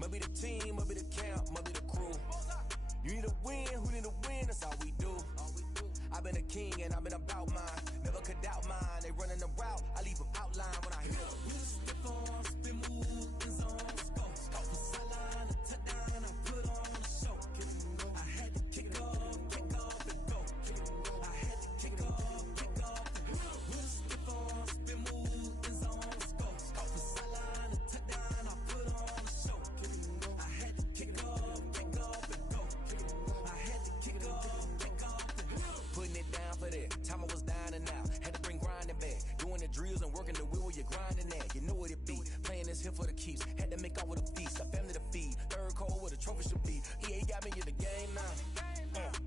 Might be the team, might be the camp, might be the crew. You need a win, who need a win, that's all we do. I've been a king and I've been about mine. Never could doubt mine, they running the route, I leave them outline when I hit them. Step on, spin move, in zone, scope. The sideline, a touchdown, I put on a show. I had to kick off and go. I had to kick off and go. Step on, spin move, in zone, scope. The sideline, a touchdown, I put on a show. I had to kick off and go. I had to kick off and go. Putting it down for that. Time I was down and out. Had to bring grinding back. Doing the drills and working the wheel where you're grinding at. You know what it be. Playing this here for the keeps. Had to make out with a feast. A family to feed. Third cold where the trophy should be. EA got me in the game now.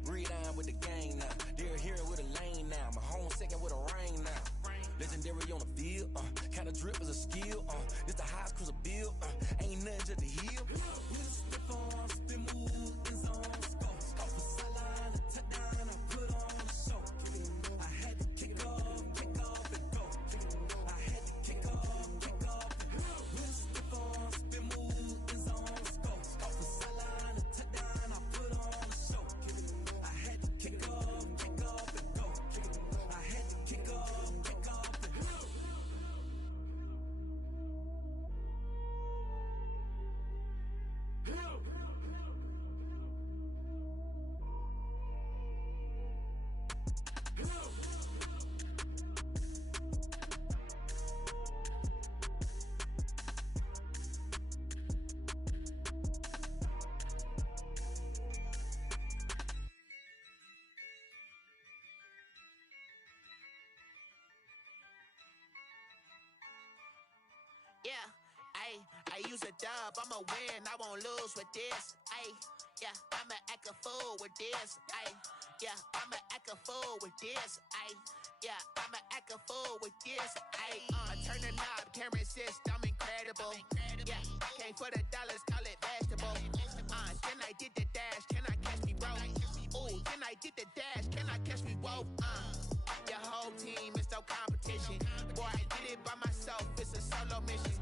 Breed on with the gang now. They're hearing with a lane now. My home second with a rain now. Legendary on the field. Kind of drip is a skill. This the highest cruiser bill. Ain't nothing just to heal. Step on, spin move, in zone, scope. The sideline, a touchdown, I put on a show. I had to kick off and go. I had to kick off and go. Step on, spin move, in zone, scope. The sideline, a touchdown, I put on a show. I had to kick off and go. I had to kick off and go. Yeah, I use a dub, I'ma win, I won't lose with this. Yeah, I'ma act a fool with this. Yeah, I'ma act a fool with this. Yeah, I'ma act a fool with this. I turn the knob, camera assist, I'm incredible. Yeah, came for the dollars, call it vegetable. Then I did the dash, can I catch me, bro? Ooh, then I did the dash, can I catch me, whoa? Your whole team is no competition. Boy, I did it by myself, it's a solo mission.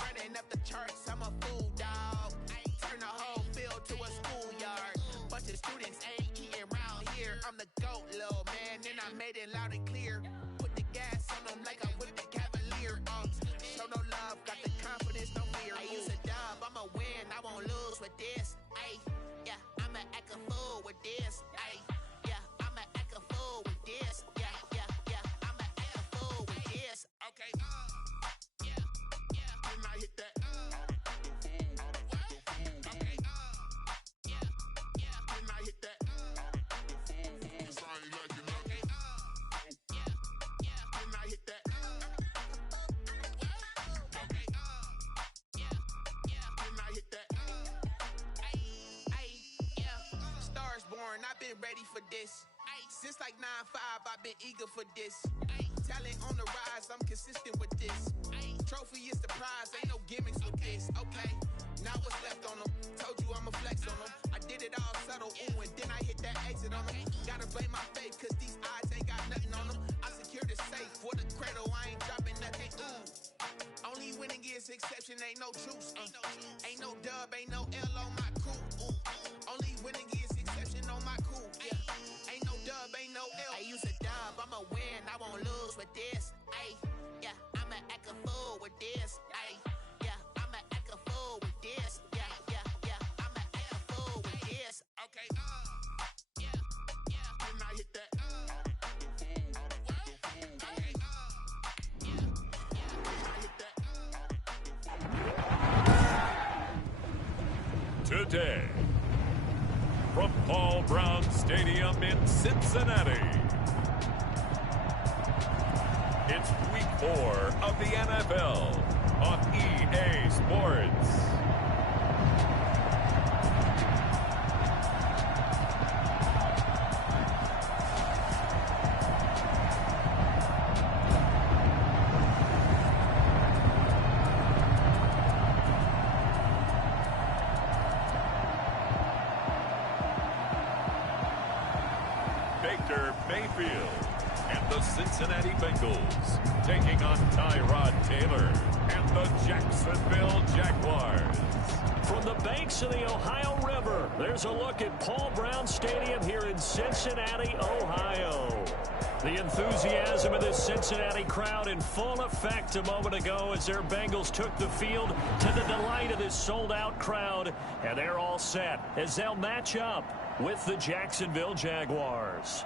Running up the charts, I'm a fool, dog. Turn the whole field to a schoolyard. Bunch of students ain't eating round here. I'm the GOAT, little man, and I made it loud and clear. Put the gas on them like I'm with the Cavalier. Show no love, got the confidence, no fear. I use a dub, I'ma win, I won't lose with this. Yeah, I'ma act a fool with this. Yeah, I'ma act a fool with this. Yeah, I'ma act a fool with this. Okay. Can I hit that? Okay. Can I hit that? Cause I ain't like it. Okay. Can I hit that? Okay. Can I hit that? Stars born, I've been ready for this. Since like 9-5, I've been eager for this. Talent on the rise, I'm consistent with this. Trophy is the prize, ain't no gimmicks with this. Okay, now what's left on them? Told you I'ma flex on them. I did it all subtle, ooh, and then I hit that exit on them. Gotta blame my faith, cause these odds ain't got nothing on them. I secured the safe for the cradle, I ain't dropping nothing, ooh. Only winning is exception, ain't no truce. Ain't no dub, ain't no L on my crew, ooh. Only winning is exception on my crew, yeah. Ain't no dub, ain't no L. I use a dub, I'ma win, I won't lose with this. Yeah, I'ma act a fool with this. Yeah, I'ma act a fool with this. Yeah, I'ma act a fool with this. Okay. Can I hit that? Okay. Can I hit that? Today, from Paul Brown Stadium in Cincinnati, it's Week 4 of the NFL on EA Sports. Baker Mayfield and the Cincinnati Bengals taking on Tyrod Taylor and the Jacksonville Jaguars. From the banks of the Ohio River, there's a look at Paul Brown Stadium here in Cincinnati, Ohio. The enthusiasm of this Cincinnati crowd in full effect a moment ago as their Bengals took the field to the delight of this sold-out crowd. And they're all set as they'll match up with the Jacksonville Jaguars.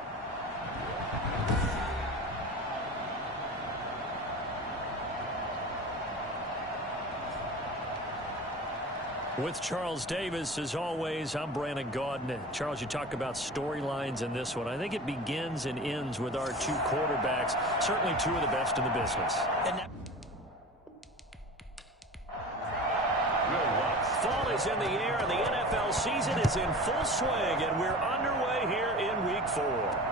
With Charles Davis, as always, I'm Brandon Gaudin. Charles, you talk about storylines in this one. I think it begins and ends with our two quarterbacks, certainly two of the best in the business. Fall is in the air, and the NFL season is in full swing, and we're underway here in Week 4.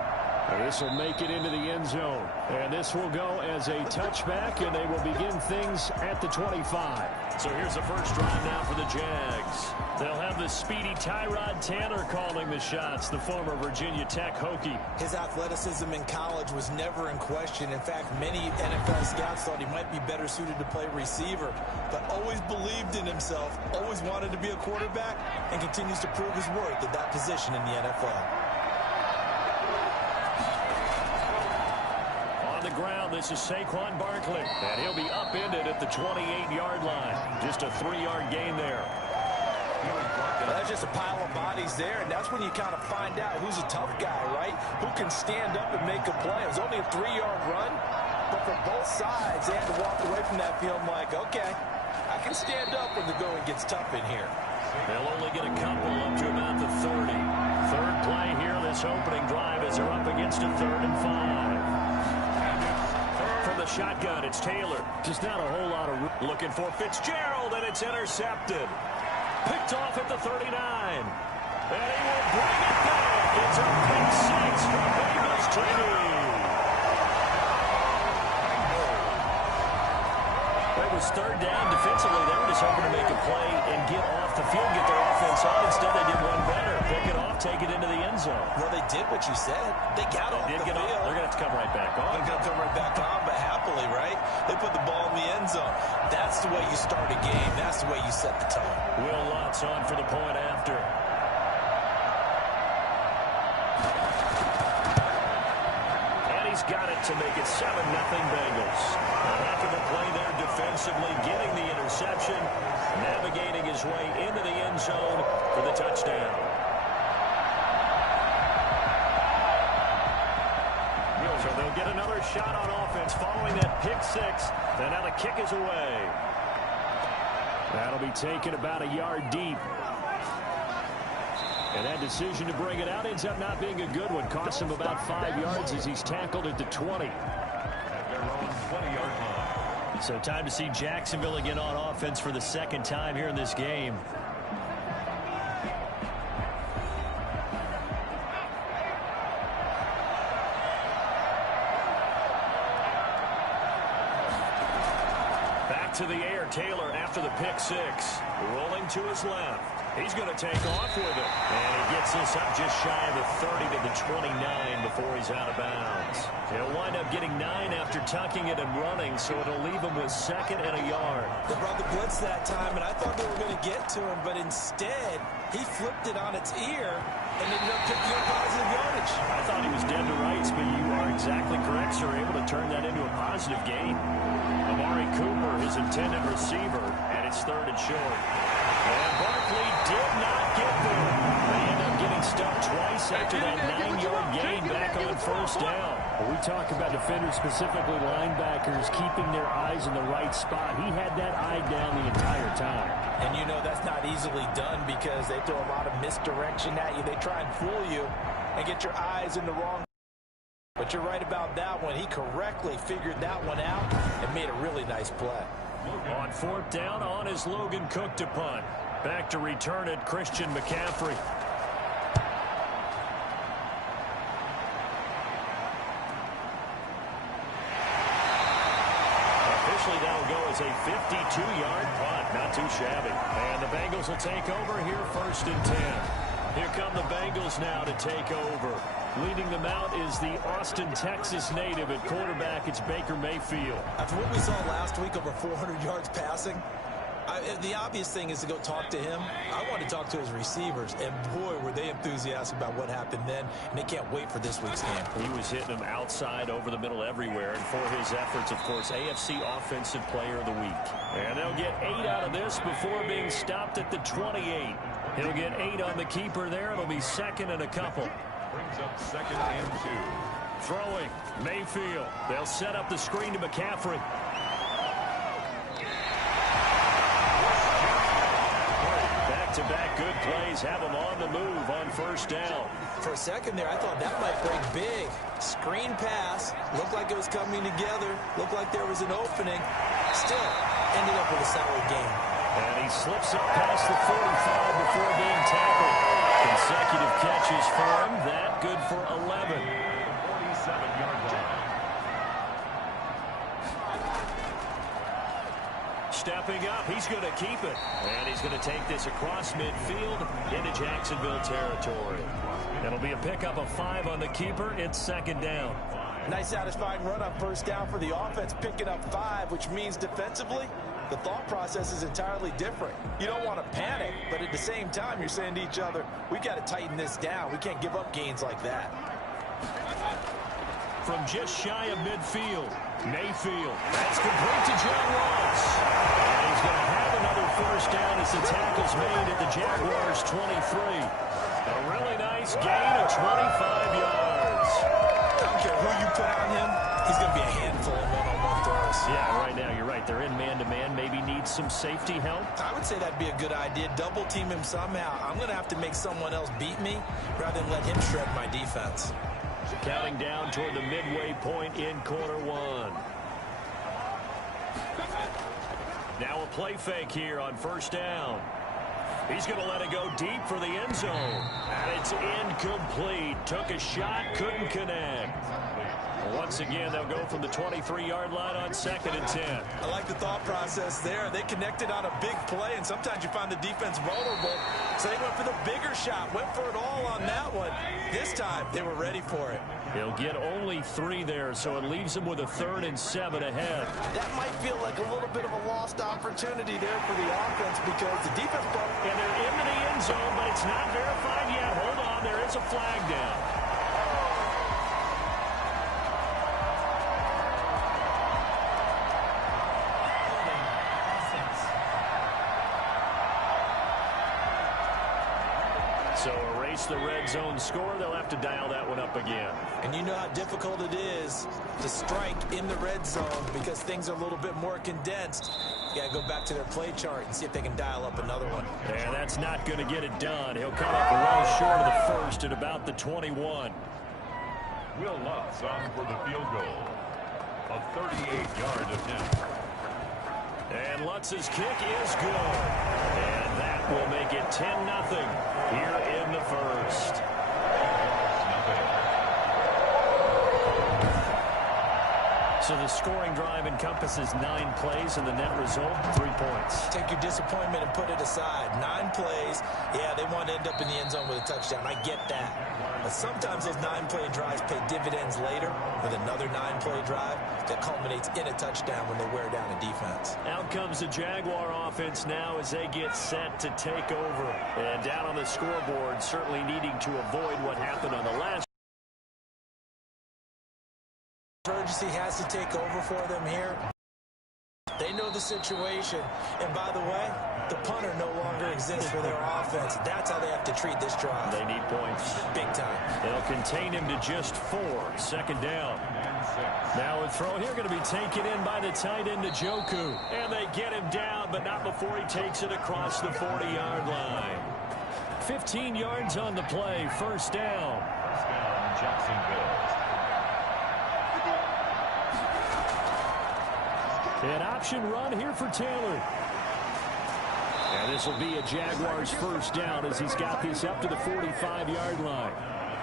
This will make it into the end zone, and this will go as a touchback, and they will begin things at the 25. So here's the first drive now for the Jags. They'll have the speedy Tyrod Taylor calling the shots, the former Virginia Tech Hokie. His athleticism in college was never in question. In fact, many NFL scouts thought he might be better suited to play receiver, but always believed in himself, always wanted to be a quarterback, and continues to prove his worth at that position in the NFL. Ground, this is Saquon Barkley, and he'll be upended at the 28-yard line. Just a 3-yard gain there. That's just a pile of bodies there, and that's when you kind of find out who's a tough guy, right? Who can stand up and make a play. It was only a 3-yard run, but for both sides, they had to walk away from that field like, okay, I can stand up when the going gets tough in here. They'll only get a couple up to about the 30. Third play here, this opening drive, as they're up against a 3rd and 5. From the shotgun, it's Taylor. Just not a whole lot of room. Looking for Fitzgerald, and it's intercepted. Picked off at the 39. And he will bring it back. It's a pick 6 for Bengals TV. It was 3rd down defensively. They were just hoping to make a play and get off the field, get their offense on. Instead, they did one better. Pick it off, take it into the end zone. Well, they did what you said. They got off the field. They're going to have to come right back on. They're going to come right back on, but happily, right? They put the ball in the end zone. That's the way you start a game. That's the way you set the tone. Will Lutz on for the point after. And he's got it to make it 7-0 Bengals. A heck of a play there defensively, getting the interception, navigating his way into the end zone for the touchdown. So they'll get another shot on offense following that pick 6. And now the kick is away. That'll be taken about a yard deep. And that decision to bring it out ends up not being a good one. Costs him about 5 yards as he's tackled at the 20. At their own 20-yard line. So time to see Jacksonville again on offense for the 2nd time here in this game. To the air, Taylor after the pick 6. Rolling to his left. He's going to take off with it. And he gets this up just shy of the 30 to the 29 before he's out of bounds. He'll wind up getting 9 after tucking it and running, so it'll leave him with 2nd and a yard. They brought the blitz that time, and I thought they were going to get to him, but instead, he flipped it on its ear and ended up picking up positive yardage. I thought he was dead to rights, but you are exactly correct, sir. Able to turn that into a positive gain. Amari Cooper, his intended receiver, and it's 3rd and short. And Barkley did not get there. They end up getting stuck twice after that 9-yard gain back on 1st down. Well, we talk about defenders, specifically linebackers, keeping their eyes in the right spot. He had that eye down the entire time. And you know that's not easily done because they throw a lot of misdirection at you. They try and fool you and get your eyes in the wrong. But you're right about that one. He correctly figured that one out and made a really nice play. On 4th down, on is Logan Cook to punt. Back to return it, Christian McCaffrey. Officially, that'll go as a 52-yard punt. Not too shabby. And the Bengals will take over here 1st and 10. Here come the Bengals now to take over. Leading them out is the Austin, Texas native at quarterback. It's Baker Mayfield. After what we saw last week, over 400 yards passing, The obvious thing is to go talk to him. I want to talk to his receivers, and boy, were they enthusiastic about what happened then, and they can't wait for this week's game. He was hitting them outside, over the middle, everywhere, and for his efforts, of course, AFC Offensive Player of the Week. And they'll get 8 out of this before being stopped at the 28. He'll get 8 on the keeper there. It'll be second and a couple. Brings up 2nd and 2. Throwing, Mayfield. They'll set up the screen to McCaffrey. Back-to-back good plays have him on the move on first down. For a second there, I thought that might break big. Screen pass. Looked like it was coming together. Looked like there was an opening. Still, ended up with a solid game. And he slips up past the 45 before being tackled. Consecutive catches for him. That good for 11. 47-yard line. Stepping up, he's going to keep it. And he's going to take this across midfield into Jacksonville territory. That'll be a pickup of 5 on the keeper. It's second down. Nice satisfying run on first down for the offense, picking up 5, which means defensively, the thought process is entirely different. You don't want to panic, but at the same time, you're saying to each other, we got to tighten this down. We can't give up gains like that. From just shy of midfield, Mayfield. That's complete to John Ross. And he's going to have another first down as the tackle's made at the Jaguars' 23. A really nice gain of 25 yards. I don't care who you put on him, he's going to be a handful of one-on-one throws. Yeah, right now, you're right. They're in man-to-man. Maybe needs some safety help. I would say that'd be a good idea. Double team him somehow. I'm going to have to make someone else beat me rather than let him shred my defense. Counting down toward the midway point in quarter 1. Now a play fake here on first down. He's going to let it go deep for the end zone. And it's incomplete. Took a shot, couldn't connect. Once again, they'll go from the 23-yard line on 2nd and 10. I like the thought process there. They connected on a big play, and sometimes you find the defense vulnerable. So they went for the bigger shot, went for it all on that one. This time, they were ready for it. He'll get only 3 there, so it leaves him with a 3rd and 7 ahead. That might feel like a little bit of a lost opportunity there for the offense because the defense broke. And they're into the end zone, but it's not verified yet. Hold on, there is a flag down. So erase the red zone score. They'll have to dial that one up again. And you know how difficult it is to strike in the red zone because things are a little bit more condensed. You got to go back to their play chart and see if they can dial up another one. And that's not going to get it done. He'll come up well short of the first at about the 21. Will Lutz on for the field goal. A 38-yard attempt. And Lutz's kick is good. And that will make it 10-0 here in the first. So the scoring drive encompasses 9 plays, and the net result, 3 points. Take your disappointment and put it aside. 9 plays. Yeah, they want to end up in the end zone with a touchdown. I get that. But sometimes those 9-play drives pay dividends later with another 9-play drive that culminates in a touchdown when they wear down a defense. Out comes the Jaguar offense now as they get set to take over. And down on the scoreboard, certainly needing to avoid what happened on the last. Urgency has to take over for them here. They know the situation. And by the way, the punter no longer exists for their offense. That's how they have to treat this drive. They need points. Big time. They'll contain him to just 4. Second down. Now a throw here going to be taken in by the tight end Njoku. And they get him down, but not before he takes it across the 40-yard line. 15 yards on the play. First down. First down, Jacksonville. An option run here for Taylor. And this will be a Jaguars first down as he's got this up to the 45-yard line.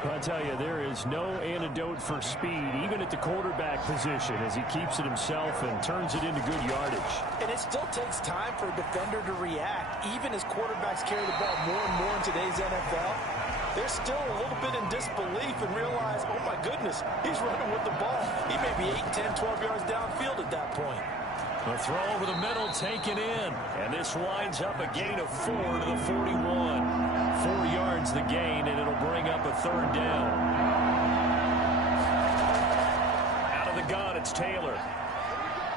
I'll tell you, there is no antidote for speed, even at the quarterback position, as he keeps it himself and turns it into good yardage. And it still takes time for a defender to react, even as quarterbacks carry the ball more and more in today's NFL. They're still a little bit in disbelief and realize, oh my goodness, he's running with the ball. He may be 8, 10, 12 yards downfield at that point. A throw over the middle taken in. And this winds up a gain of 4 to the 41. 4 yards the gain, and it'll bring up a third down. Out of the gun, it's Taylor.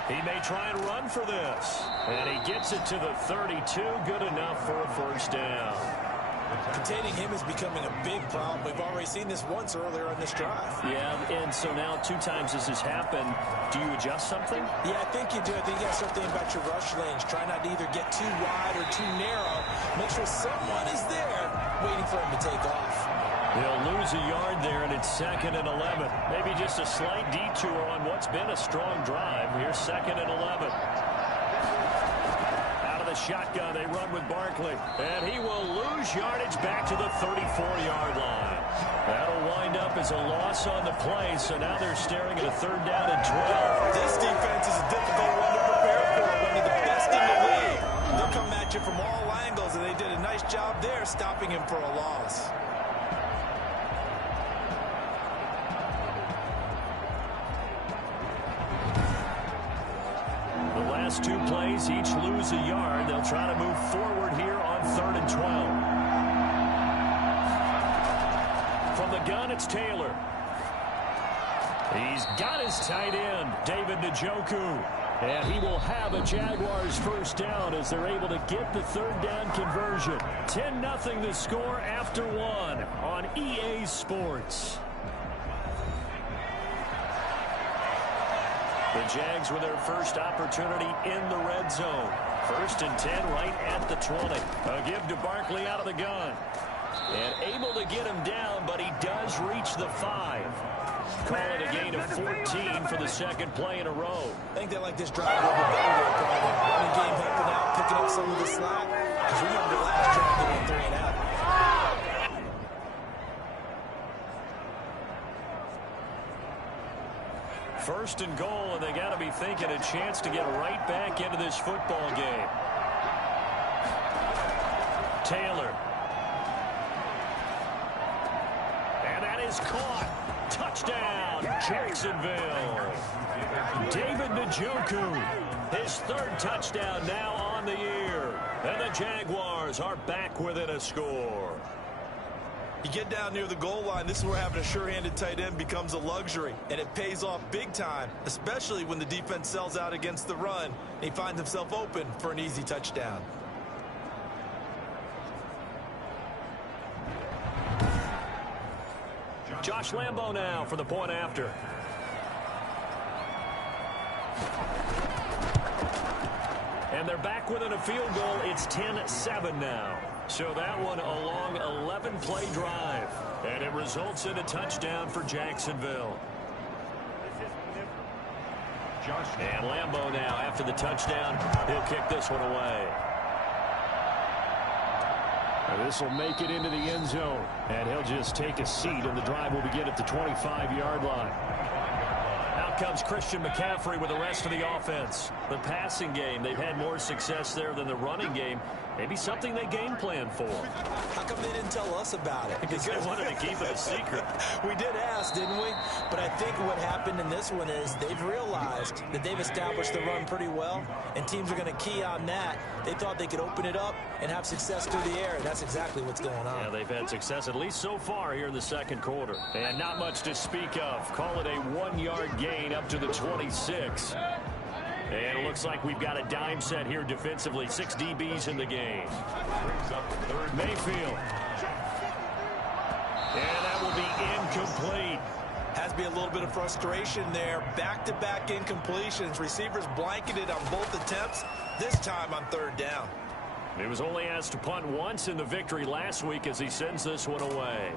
He may try and run for this. And he gets it to the 32. Good enough for a first down. Containing him is becoming a big problem. We've already seen this once earlier on this drive. Yeah, and so now 2 times this has happened. Do you adjust something? Yeah, I think you do. I think you got to start thinking about your rush lanes. Try not to either get too wide or too narrow. Make sure someone is there waiting for him to take off. They'll lose a yard there, and it's 2nd and 11. Maybe just a slight detour on what's been a strong drive. Here's 2nd and 11. Shotgun, they run with Barkley, and he will lose yardage back to the 34-yard line. That'll wind up as a loss on the play, so now they're staring at a 3rd down and 12. This defense is a difficult one to prepare for. One of the best in the league. They'll come at you from all angles, and they did a nice job there stopping him for a loss. Last 2 plays, each lose a yard. They'll try to move forward here on 3rd and 12. From the gun, it's Taylor. He's got his tight end, David Njoku. And he will have a Jaguars first down as they're able to get the 3rd down conversion. 10-0 the score after 1 on EA Sports. The Jags with their first opportunity in the red zone. 1st and 10 right at the 20. A give to Barkley out of the gun. And able to get him down, but he does reach the 5. Call it a gain of 14 for the 2nd play in a row. I think they like this drive a little bit better there, Brian. Running game helping out, picking up some of the slack. Because remember the last drive they went 3 and out. 1st and goal, and they got to be thinking a chance to get right back into this football game. Taylor. And that is caught. Touchdown, Jacksonville. David Njoku, his 3rd touchdown now on the year. And the Jaguars are back within a score. You get down near the goal line, this is where having a sure-handed tight end becomes a luxury, and it pays off big time, especially when the defense sells out against the run, and he finds himself open for an easy touchdown. Josh Lambo now for the point after. And they're back within a field goal. It's 10-7 now. So that one a long 11-play drive. And it results in a touchdown for Jacksonville. And Lambo now after the touchdown. He'll kick this one away. And this will make it into the end zone. And he'll just take a seat, and the drive will begin at the 25-yard line. Out comes Christian McCaffrey with the rest of the offense. The passing game, they've had more success there than the running game. Maybe something they game plan for. How come they didn't tell us about it? Because they wanted to keep it a secret. We did ask, didn't we? But I think what happened in this one is they've realized that they've established the run pretty well, and teams are going to key on that. They thought they could open it up and have success through the air, and that's exactly what's going on. Yeah, they've had success at least so far here in the 2nd quarter. And not much to speak of. Call it a 1-yard gain up to the 26. And it looks like we've got a dime set here defensively. 6 DBs in the game. Mayfield. And that will be incomplete. Has to be a little bit of frustration there. Back-to-back incompletions. Receivers blanketed on both attempts, this time on 3rd down. He was only asked to punt once in the victory last week as he sends this one away.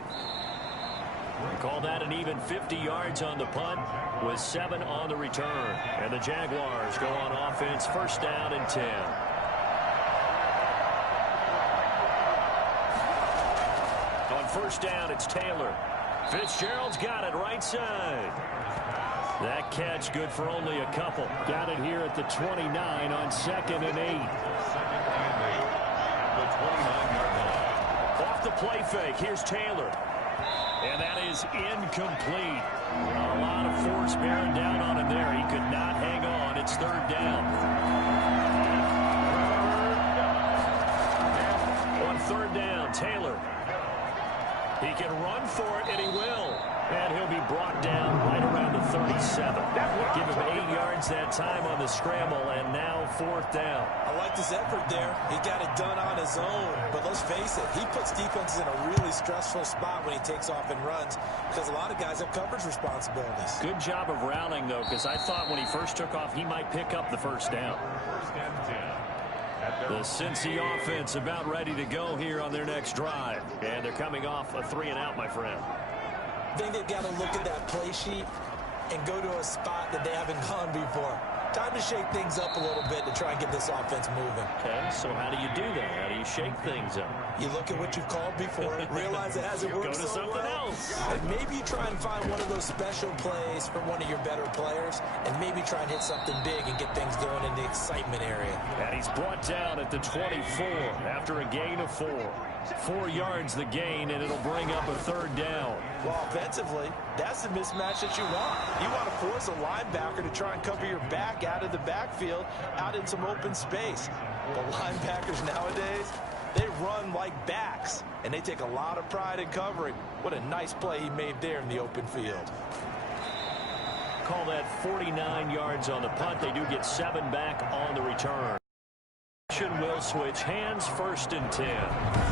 We call that an even 50 yards on the punt with 7 on the return. And the Jaguars go on offense, 1st down and 10. On 1st down, it's Taylor. Fitzgerald's got it right side. That catch good for only a couple. Got it here at the 29 on 2nd and 8. The 29-yard line. Off the play fake, here's Taylor. And that is incomplete. A lot of force bearing down on him there. He could not hang on. It's 3rd down. third down. Taylor. He can run for it, and he will. And he'll be brought down right around the 37. Give him 8 yards that time on the scramble, and now fourth down. I liked his effort there. He got it done on his own. But let's face it, he puts defenses in a really stressful spot when he takes off and runs because a lot of guys have coverage responsibilities. Good job of rallying, though, because I thought when he first took off, he might pick up the first down. The Cincy offense about ready to go here on their next drive. And they're coming off a 3-and-out, my friend. I think they've got to look at that play sheet and go to a spot that they haven't gone before. Time to shake things up a little bit to try and get this offense moving. Okay, so how do you do that? How do you shake things up? You look at what you've called before, realize it hasn't worked so well. Go to something else. And maybe you try and find one of those special plays from one of your better players, and maybe try and hit something big and get things going in the excitement area. And he's brought down at the 24 after a gain of 4. 4 yards the gain, and it'll bring up a third down. Well, offensively, that's the mismatch that you want. You want to force a linebacker to try and cover your back out of the backfield, out in some open space. The linebackers nowadays, they run like backs, and they take a lot of pride in covering. What a nice play he made there in the open field. Call that 49 yards on the punt. They do get 7 back on the return. Will switch hands, 1st and 10.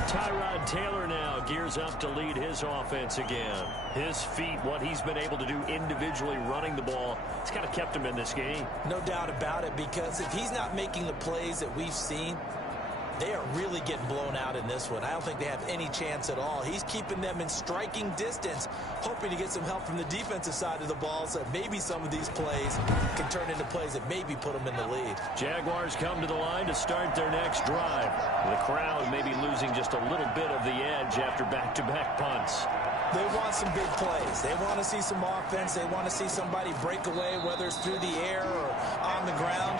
Tyrod Taylor now gears up to lead his offense again. His feet, what he's been able to do individually running the ball, it's kind of kept him in this game. No doubt about it, because if he's not making the plays that we've seen, they are really getting blown out in this one. I don't think they have any chance at all. He's keeping them in striking distance, hoping to get some help from the defensive side of the ball so that maybe some of these plays can turn into plays that maybe put them in the lead. Jaguars come to the line to start their next drive. The crowd may be losing just a little bit of the edge after back-to-back punts. They want some big plays. They want to see some offense. They want to see somebody break away, whether it's through the air or on the ground.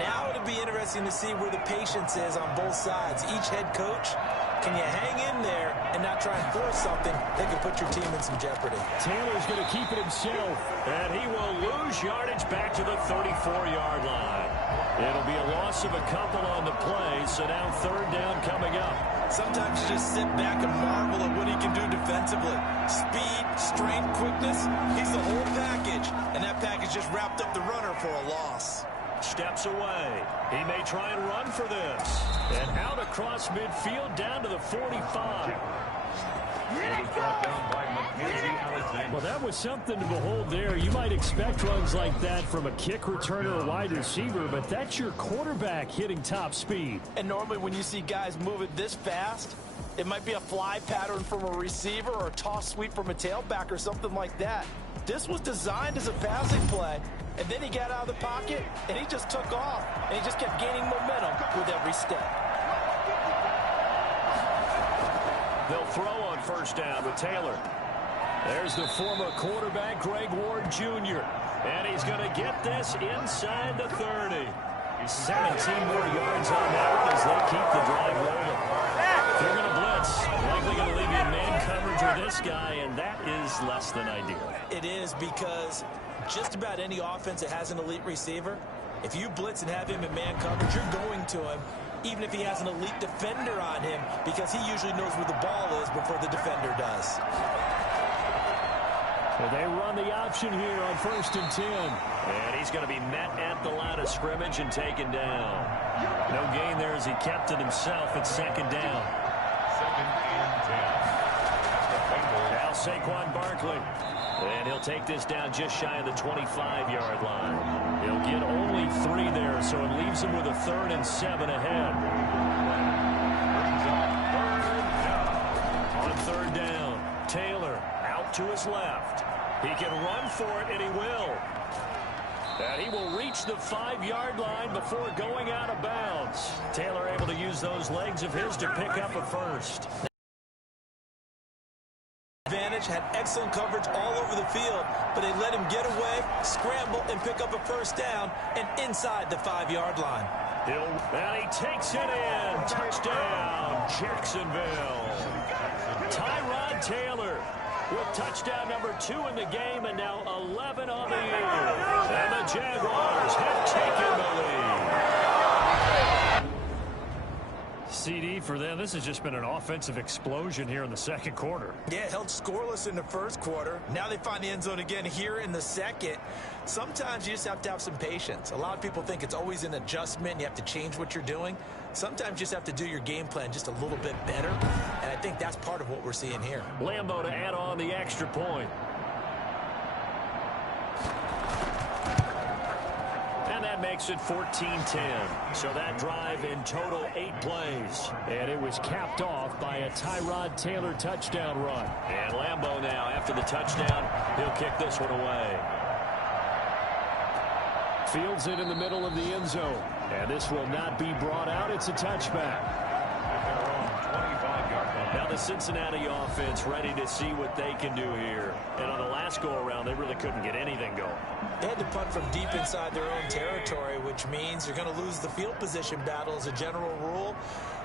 Now it'll be interesting to see where the patience is on both sides. Each head coach, can you hang in there and not try and force something that can put your team in some jeopardy? Taylor's going to keep it himself, and he will lose yardage back to the 34-yard line. It'll be a loss of a couple on the play, so now third down coming up. Sometimes you just sit back and marvel at what he can do defensively. Speed, strength, quickness, he's the whole package, and that package just wrapped up the runner for a loss. Steps away. He may try and run for this. And out across midfield down to the 45. Well, that was something to behold there. You might expect runs like that from a kick returner or wide receiver, but that's your quarterback hitting top speed. And normally when you see guys moving this fast, it might be a fly pattern from a receiver or a toss sweep from a tailback or something like that. This was designed as a passing play, and then he got out of the pocket, and he just took off, and he just kept gaining momentum with every step. They'll throw on first down with Taylor. There's the former quarterback, Greg Ward Jr., and he's going to get this inside the 30. 17 more yards on that one as they keep the drive rolling. They're going to blitz. Likely going to leave you in man coverage with this guy, and that is less than ideal. It is, because just about any offense that has an elite receiver, if you blitz and have him in man coverage, you're going to him, even if he has an elite defender on him, because he usually knows where the ball is before the defender does. Well, they run the option here on 1st and 10. And he's going to be met at the line of scrimmage and taken down. No gain there as he kept it himself at 2nd down. 2nd and 10. Now Saquon Barkley. And he'll take this down just shy of the 25-yard line. He'll get only 3 there, so it leaves him with a 3rd and 7 ahead. On 3rd down, Taylor out to his left. He can run for it, and he will. And he will reach the 5-yard line before going out of bounds. Taylor able to use those legs of his to pick up a first. Advantage, had excellent coverage all over the field, but they let him get away, scramble, and pick up a first down, and inside the 5-yard line. And he takes it in. Touchdown, Jacksonville. Tyrod Taylor with touchdown number 2 in the game, and now 11 on the year. And the Jaguars have taken the lead. CD, for them, this has just been an offensive explosion here in the second quarter. Yeah, held scoreless in the first quarter. Now they find the end zone again here in the second. Sometimes you just have to have some patience. A lot of people think it's always an adjustment. You have to change what you're doing. Sometimes you just have to do your game plan just a little bit better, and I think that's part of what we're seeing here. Lambeau to add on the extra point. And that makes it 14-10. So that drive in total 8 plays. And it was capped off by a Tyrod Taylor touchdown run. And Lambeau now, after the touchdown, he'll kick this one away. Fields it in the middle of the end zone. And this will not be brought out. It's a touchback. Now the Cincinnati offense ready to see what they can do here. And on the last go-around, they really couldn't get anything going. They had to punt from deep inside their own territory, which means you're going to lose the field position battle as a general rule.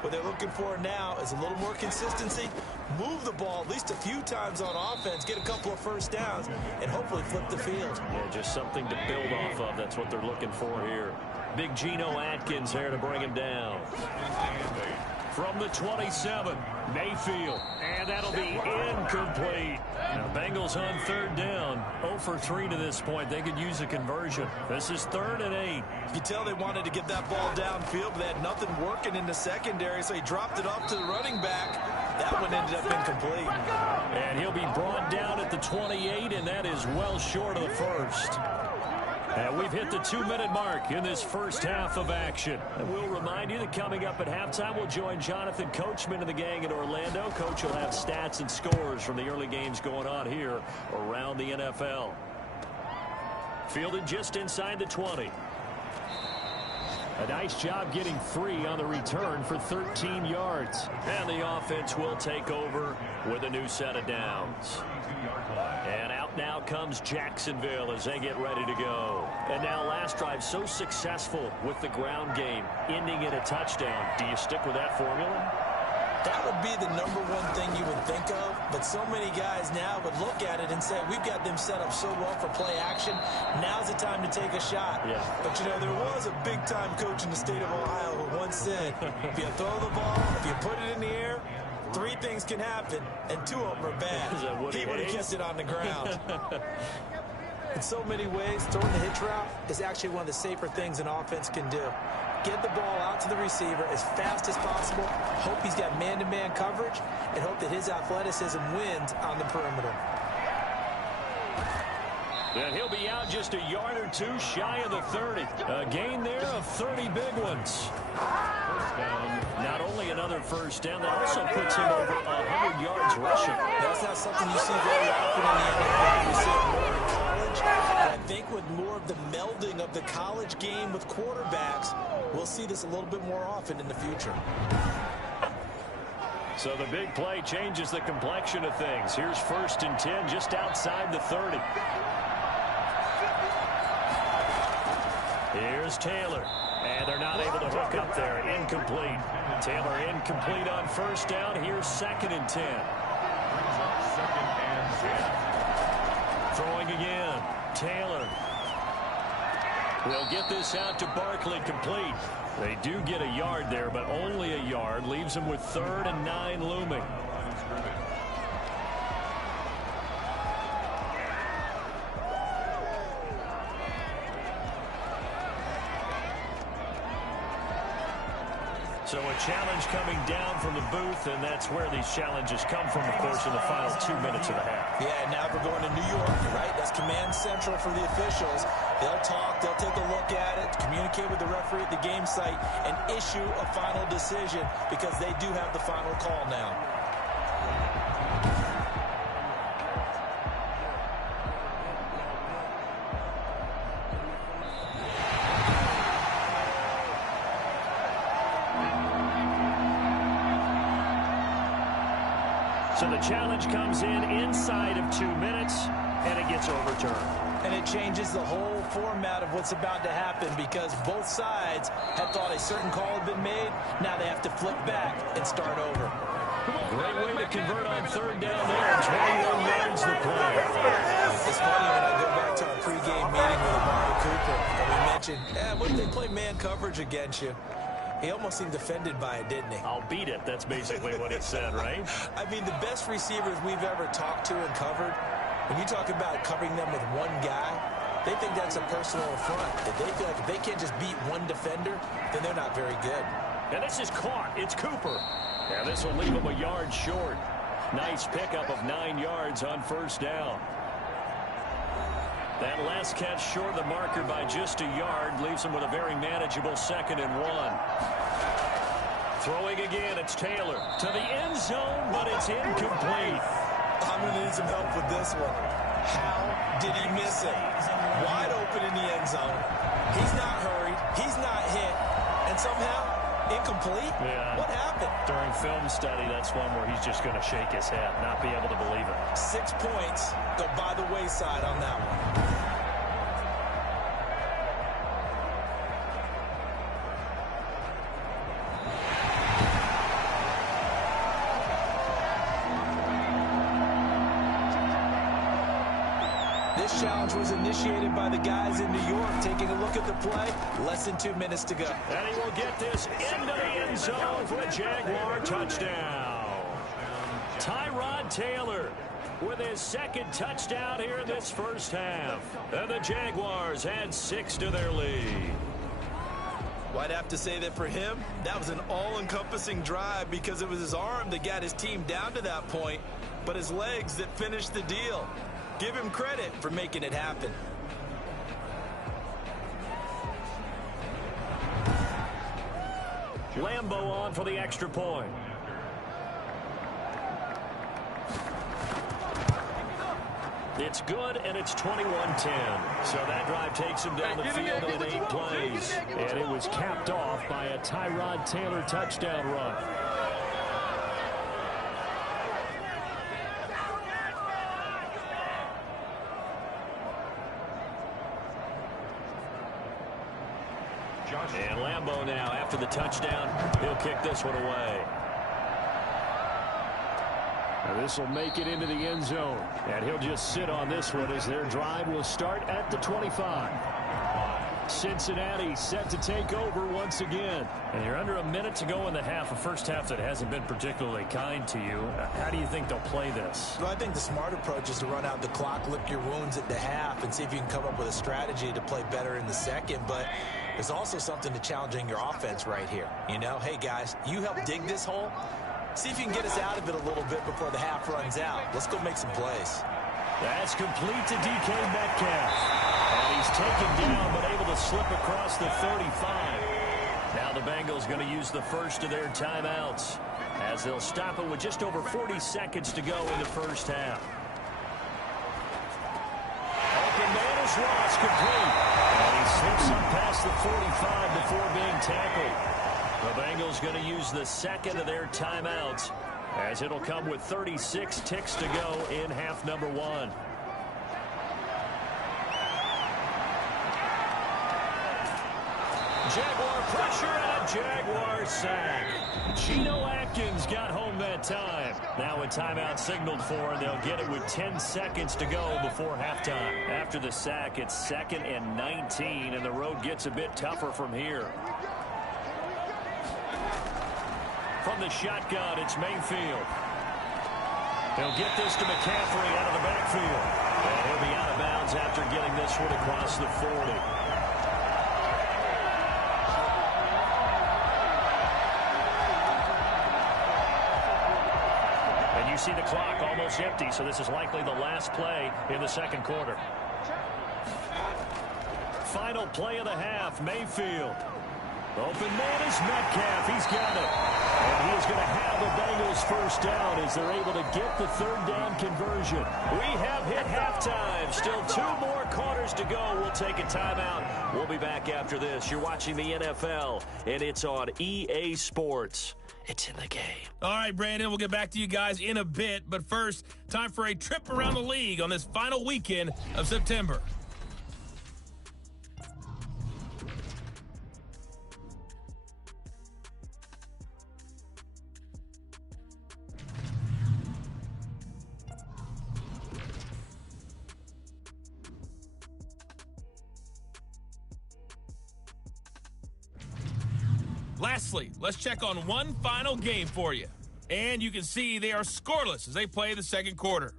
What they're looking for now is a little more consistency, move the ball at least a few times on offense, get a couple of first downs, and hopefully flip the field. Yeah, just something to build off of. That's what they're looking for here. Big Geno Atkins there to bring him down. From the 27, Mayfield, and that'll be incomplete. Now, Bengals on third down, 0 for 3 to this point. They could use a conversion. This is 3rd and 8. You can tell they wanted to get that ball downfield, but they had nothing working in the secondary, so he dropped it off to the running back. That one ended up incomplete. And he'll be brought down at the 28, and that is well short of the first. And we've hit the 2-minute mark in this first half of action. And we'll remind you that coming up at halftime, we'll join Jonathan Coachman and the gang in Orlando. Coach will have stats and scores from the early games going on here around the NFL. Fielded just inside the 20. A nice job getting free on the return for 13 yards. And the offense will take over with a new set of downs. And out now comes Jacksonville as they get ready to go. And now last drive so successful with the ground game, ending in a touchdown. Do you stick with that formula? That would be the number one thing you would think of, but so many guys now would look at it and say, we've got them set up so well for play action. Now's the time to take a shot. Yeah. But, you know, there was a big-time coach in the state of Ohio who once said, if you throw the ball, if you put it in the air, 3 things can happen, and 2 of them are bad. He would have kept it on the ground. In so many ways, throwing the hitch route is actually one of the safer things an offense can do. Get the ball out to the receiver as fast as possible, hope he's got man-to-man coverage, and hope that his athleticism wins on the perimeter. And he'll be out just a yard or 2 shy of the 30. A gain there of 30 big ones. Not only another first down, that also puts him over 100 yards rushing. That's not something you see very often in the NFL. You see it more in college. But I think with more of the melding of the college game with quarterbacks, we'll see this a little bit more often in the future. So the big play changes the complexion of things. Here's 1st and 10 just outside the 30. Here's Taylor. And they're not able to hook up there. Incomplete. Taylor incomplete on 1st down. Here's 2nd and 10. Throwing again. Taylor will get this out to Barkley, complete. They do get a yard there, but only a yard. Leaves them with 3rd and 9 looming. So a challenge coming down from the booth, and that's where these challenges come from, of course, in the final 2 minutes of the half. Yeah, now we're going to New York, right? That's command central for the officials. They'll talk, they'll take a look at it, communicate with the referee at the game site, and issue a final decision because they do have the final call now. So the challenge comes in inside of 2 minutes, and it gets overturned. And it changes the whole format of what's about to happen because both sides had thought a certain call had been made. Now they have to flip back and start over. Great way to convert on 3rd down there. 21 yards the play. It's funny when I go back to our pregame meeting with Amari Cooper, and we mentioned, what if they play man coverage against you? He almost seemed offended by it, didn't he? I'll beat it. That's basically what he said, right? I mean, the best receivers we've ever talked to and covered, when you talk about covering them with one guy, they think that's a personal affront. If they feel like if they can't just beat one defender, then they're not very good. And this is caught. It's Cooper. And this will leave him a yard short. Nice pickup of 9 yards on first down. That last catch short of the marker by just a yard leaves him with a very manageable 2nd and 1. Throwing again, it's Taylor to the end zone, but it's incomplete. I'm going to need some help with this one. How did he miss it? Wide open in the end zone. He's not hurried. He's not hit. And somehow, incomplete? Yeah. What happened? During film study, that's one where he's just going to shake his head, not be able to believe it. 6 points go by the wayside on that one. This challenge was initiated by the guys in New York. Taking a look at the play, less than 2 minutes to go. And he will get this into the end zone for a Jaguar touchdown. Tyrod Taylor with his 2nd touchdown here in this first half. And the Jaguars add 6 to their lead. Well, I'd have to say that for him, that was an all-encompassing drive because it was his arm that got his team down to that point, but his legs that finished the deal. Give him credit for making it happen. Lambeau on for the extra point. It's good, and it's 21-10. So that drive takes him down the field in 8 plays. And it was capped off by a Tyrod Taylor touchdown run. And Lambeau now, after the touchdown, he'll kick this one away. Now this will make it into the end zone. And he'll just sit on this one as their drive will start at the 25. Cincinnati set to take over once again. And you're under a minute to go in the half, a first half that hasn't been particularly kind to you. How do you think they'll play this? Well, I think the smart approach is to run out the clock, lick your wounds at the half, and see if you can come up with a strategy to play better in the second. But there's also something to challenging your offense right here. You know, hey, guys, you help dig this hole. See if you can get us out of it a little bit before the half runs out. Let's go make some plays. That's complete to DK Metcalf. And he's taken down but able to slip across the 35. Now the Bengals going to use the first of their timeouts as they'll stop it with just over 40 seconds to go in the first half. Open man is lost complete. And he slips up past the 45 before being tackled. The Bengals going to use the second of their timeouts as it'll come with 36 ticks to go in half number 1. Jaguar pressure and a Jaguar sack. Geno Atkins got home that time. Now a timeout signaled for, and they'll get it with 10 seconds to go before halftime. After the sack, it's 2nd and 19, and the road gets a bit tougher from here. From the shotgun, it's Mayfield. He'll get this to McCaffrey out of the backfield. And he'll be out of bounds after getting this one across the 40. And you see the clock almost empty, so this is likely the last play in the second quarter. Final play of the half, Mayfield. Open man is Metcalf. He's got it. And he is going to have the Bengals first down as they're able to get the 3rd down conversion. We have hit halftime. Still 2 more quarters to go. We'll take a timeout. We'll be back after this. You're watching the NFL, and it's on EA Sports. It's in the game. All right, Brandon, we'll get back to you guys in a bit. But first, time for a trip around the league on this final weekend of September. Lastly, let's check on one final game for you. And you can see they are scoreless as they play the second quarter.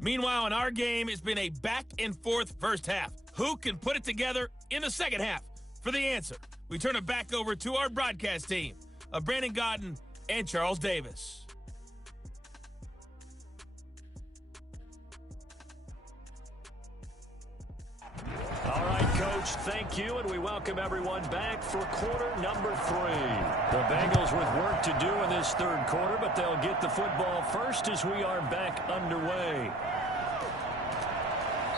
Meanwhile, in our game, it's been a back-and-forth first half. Who can put it together in the second half? For the answer, we turn it back over to our broadcast team of Brandon Godden and Charles Davis. All right, Coach, thank you, and we welcome everyone back for quarter number 3. The Bengals with work to do in this third quarter, but they'll get the football first as we are back underway.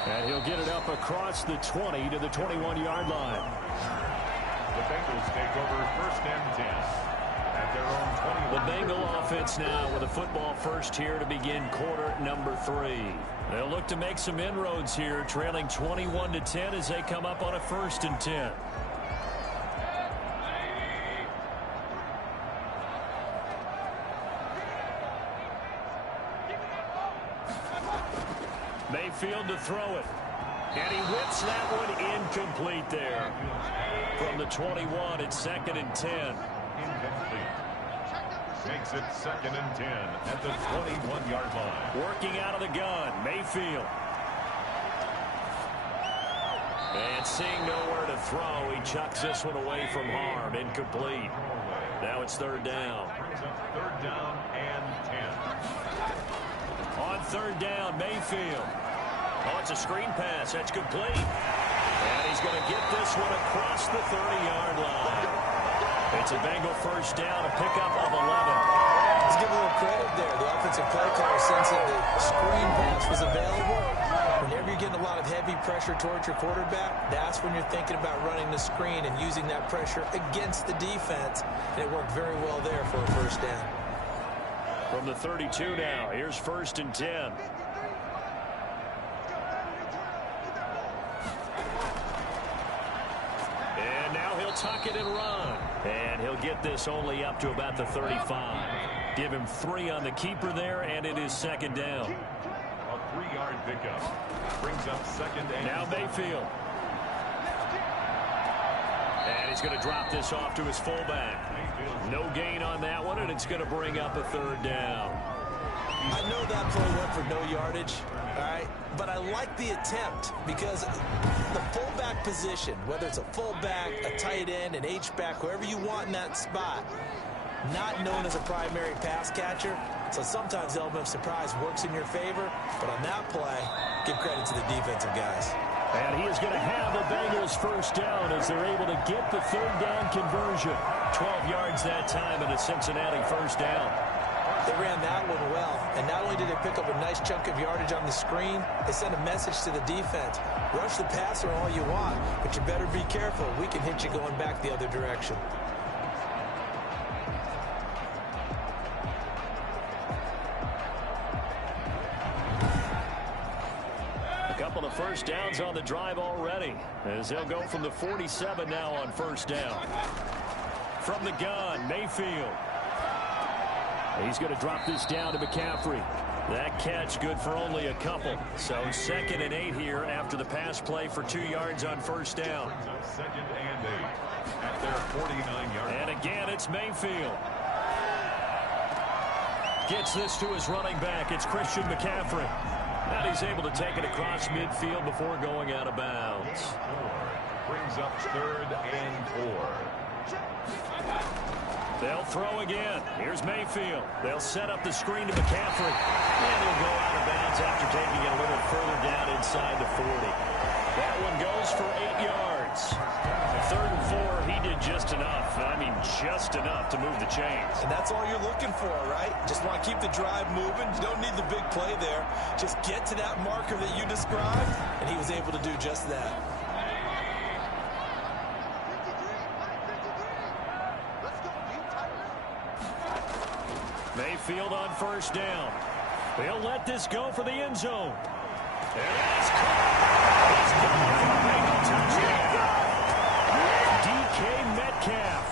And he'll get it up across the 20 to the 21-yard line. The Bengals take over first and 10 at their own 21. The Bengal offense now with a football first here to begin quarter number 3. They'll look to make some inroads here, trailing 21-10 as they come up on a first and 10. Mayfield to throw it. And he whips that one incomplete there. From the 21, it's second and 10. Incomplete. Makes it second and 10 at the 21-yard line. Working out of the gun, Mayfield. And seeing nowhere to throw, he chucks this one away from harm. Incomplete. Now it's third down. Third down and 10. On third down, Mayfield. Oh, it's a screen pass. That's complete. And he's going to get this one across the 30-yard line. It's a Bengal first down, a pickup of 11. Let's give a little credit there. The offensive play caller sensing the screen pass was available. Whenever you're getting a lot of heavy pressure towards your quarterback, that's when you're thinking about running the screen and using that pressure against the defense. And it worked very well there for a first down. From the 32 now, here's first and 10. And now he'll tuck it and run. And he'll get this only up to about the 35. Give him 3 on the keeper there, and it is second down. A 3-yard pickup brings up second and now Mayfield. And he's going to drop this off to his fullback. No gain on that one, and it's going to bring up a third down. I know that play went for no yardage, all right? But I like the attempt because the fullback position, whether it's a fullback, a tight end, an H-back, whoever you want in that spot, not known as a primary pass catcher. So sometimes the element of surprise works in your favor. But on that play, give credit to the defensive guys. And he is going to have the Bengals first down as they're able to get the third down conversion. 12 yards that time and a Cincinnati first down. They ran that one well, and not only did they pick up a nice chunk of yardage on the screen, they sent a message to the defense. Rush the passer all you want, but you better be careful. We can hit you going back the other direction. A couple of first downs on the drive already, as they'll go from the 47 now on first down. From the gun, Mayfield. He's going to drop this down to McCaffrey. That catch good for only a couple. So second and 8 here after the pass play for 2 yards on first down. Second and 8 at their 49-yard. And again, it's Mayfield. Gets this to his running back. It's Christian McCaffrey. And he's able to take it across midfield before going out of bounds. Brings up third and 4. They'll throw again. Here's Mayfield. They'll set up the screen to McCaffrey. And he'll go out of bounds after taking it a little further down inside the 40. That one goes for 8 yards. Third and 4, he did just enough. I mean, just enough to move the chains. And that's all you're looking for, right? Just want to keep the drive moving. You don't need the big play there. Just get to that marker that you described, and he was able to do just that. Mayfield on first down. They'll let this go for the end zone. And it's caught. It's gone for a Bengal touchdown. DK Metcalf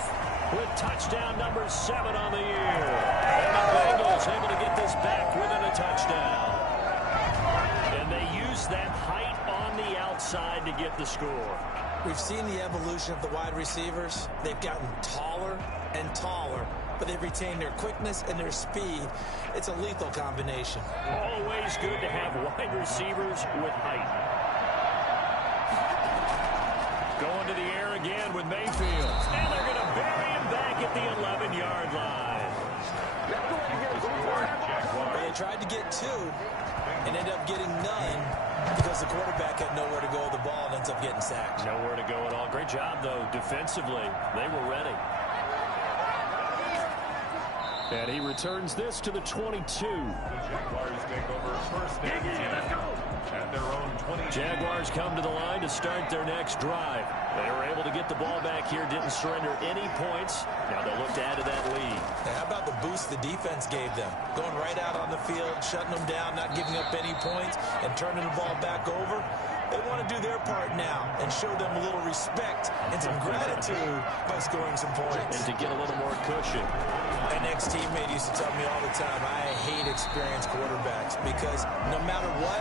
with touchdown number 7 on the year. And the Bengals able to get this back within a touchdown. And they use that height on the outside to get the score. We've seen the evolution of the wide receivers. They've gotten taller and taller, but they've retained their quickness and their speed. It's a lethal combination. Always good to have wide receivers with height. Going to the air again with Mayfield. And they're going to bury him back at the 11-yard line. They tried to get 2 and ended up getting none because the quarterback had nowhere to go with the ball and ends up getting sacked. Nowhere to go at all. Great job, though, defensively. They were ready. And he returns this to the 22. Jaguars take over first and 10 at their own 20. Jaguars come to the line to start their next drive. They were able to get the ball back here, didn't surrender any points. Now they'll look to add to that lead. Now, how about the boost the defense gave them? Going right out on the field, shutting them down, not giving up any points, and turning the ball back over. They want to do their part now and show them a little respect and some gratitude by scoring some points. And to get a little more cushion. An ex-teammate used to tell me all the time, I hate experienced quarterbacks because no matter what,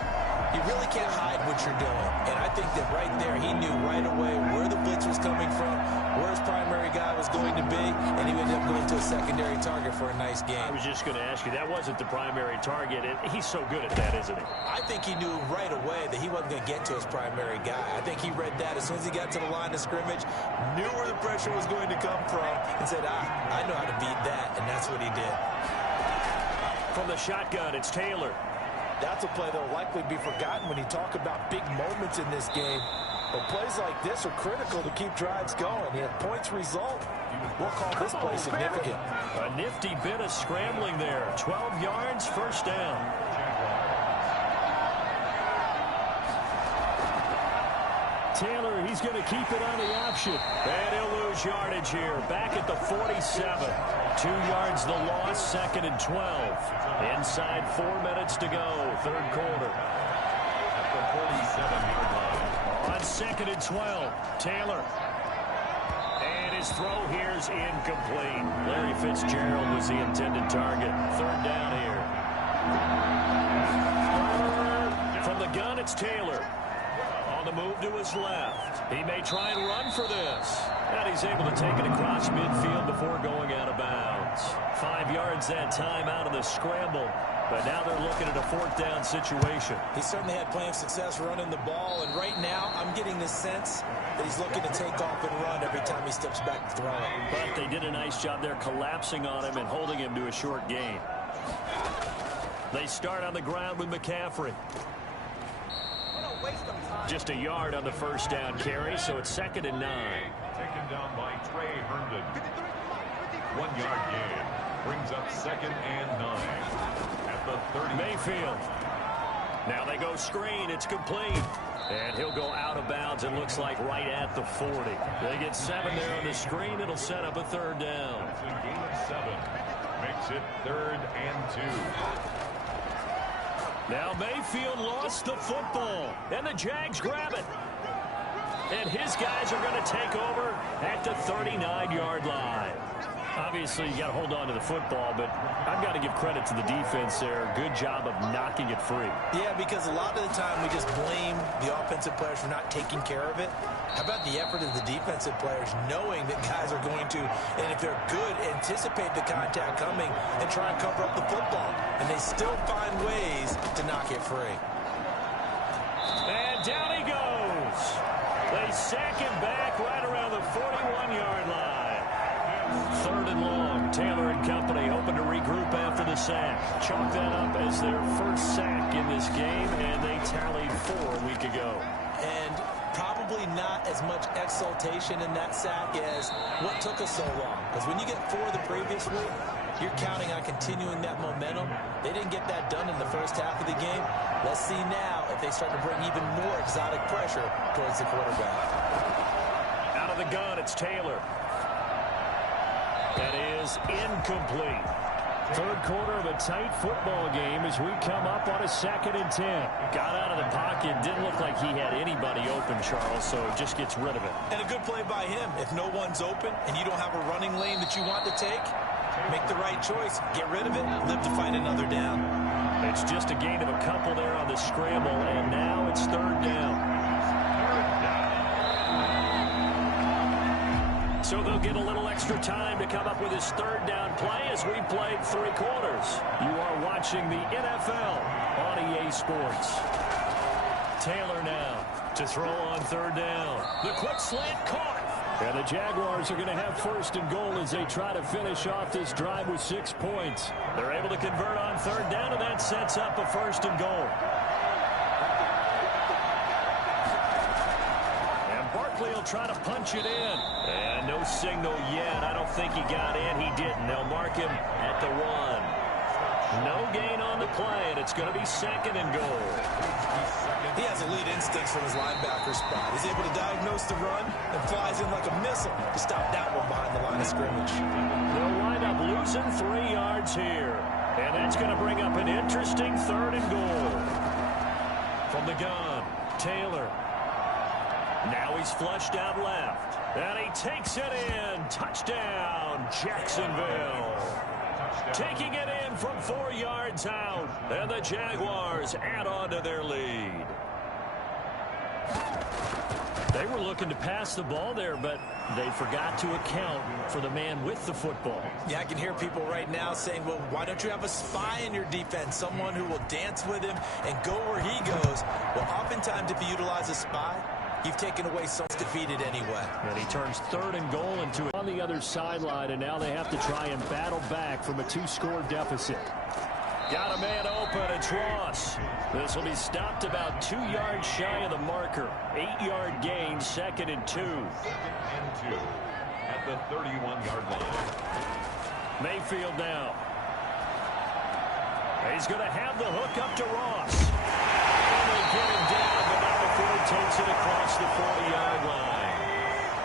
you really can't hide what you're doing. And I think that right there, he knew right away where the blitz was coming from, where his primary guy was going to be, and he ended up going to a secondary target for a nice game. I was just going to ask you, that wasn't the primary target. He's so good at that, isn't he? I think he knew right away that he wasn't going to get to his primary guy. I think he read that as soon as he got to the line of scrimmage, knew where the pressure was going to come from, and said, I know how to beat that, and that's what he did. From the shotgun, it's Taylor. That's a play that will likely be forgotten when you talk about big moments in this game. But plays like this are critical to keep drives going. If points result, we'll call this play significant. A nifty bit of scrambling there. 12 yards, first down. Taylor, he's going to keep it on the option. And he'll lose yardage here. Back at the 47. 2 yards the loss, 2nd and 12. Inside 4 minutes to go, third quarter. At the 47-yard line. On 2nd and 12, Taylor. And his throw here is incomplete. Larry Fitzgerald was the intended target. Third down here. From the gun, it's Taylor. On the move to his left. He may try and run for this. And he's able to take it across midfield before going out of bounds. 5 yards that time out of the scramble. But now they're looking at a 4th down situation. He certainly had plenty of success running the ball. And right now, I'm getting the sense that he's looking to take off and run every time he steps back to throw it. But they did a nice job there collapsing on him and holding him to a short gain. They start on the ground with McCaffrey. Just a yard on the first down carry, so it's 2nd and 9. Taken down by Trey Herndon. 1 yard gain. Brings up 2nd and 9. At the 30. Mayfield. Now they go screen. It's complete. And he'll go out of bounds, it looks like right at the 40. They get 7 there on the screen. It'll set up a 3rd down. That's a gain of 7. Makes it 3rd and 2. Now Mayfield lost the football, and the Jags grab it. And his guys are going to take over at the 39-yard line. Obviously, you got to hold on to the football, but I've got to give credit to the defense there. Good job of knocking it free. Yeah, because a lot of the time we just blame the offensive players for not taking care of it. How about the effort of the defensive players knowing that guys are going to, and if they're good, anticipate the contact coming and try and cover up the football. And they still find ways to knock it free. And down he goes. They sack him back right around the 41-yard line. 3rd and long. Taylor and company hoping to regroup after the sack. Chalk that up as their first sack in this game, and they tallied 4 a week ago. And probably not as much exultation in that sack as what took us so long. Because when you get 4 the previous week, you're counting on continuing that momentum. They didn't get that done in the first half of the game. Let's see now if they start to bring even more exotic pressure towards the quarterback. Out of the gun, it's Taylor. That is incomplete. Third quarter of a tight football game as we come up on a 2nd and 10. Got out of the pocket. Didn't look like he had anybody open, Charles, so just gets rid of it. And a good play by him. If no one's open and you don't have a running lane that you want to take, make the right choice. Get rid of it. Live to fight another down. It's just a gain of a couple there on the scramble, and now it's 3rd down. So they'll get a little extra time to come up with his third down play as we played 3 quarters. You are watching the NFL on EA Sports. Taylor now to throw on third down. The quick slant caught. And the Jaguars are going to have first and goal as they try to finish off this drive with 6 points. They're able to convert on third down, and that sets up a first and goal. Barkley will try to punch it in. And no signal yet. I don't think he got in. He didn't. They'll mark him at the 1. No gain on the play, and it's going to be second and goal. He has elite instincts from his linebacker spot. He's able to diagnose the run and flies in like a missile to stop that one behind the line of scrimmage. They'll wind up losing 3 yards here. And that's going to bring up an interesting third and goal. From the gun, Taylor. Now he's flushed out left. And he takes it in. Touchdown, Jacksonville. Taking it in from 4 yards out. And the Jaguars add on to their lead. They were looking to pass the ball there, but they forgot to account for the man with the football. Yeah, I can hear people right now saying, well, why don't you have a spy in your defense, someone who will dance with him and go where he goes? Well, oftentimes if you utilize a spy, you've taken away someone's defeated anyway. And he turns third and goal into it. On the other sideline, and now they have to try and battle back from a 2-score deficit. Got a man open. It's Ross. This will be stopped about 2 yards shy of the marker. 8-yard gain, 2nd and 2. 2nd and 2 at the 31-yard line. Mayfield now. He's going to have the hook up to Ross. And they get him down, but not before he takes it across the 40-yard line.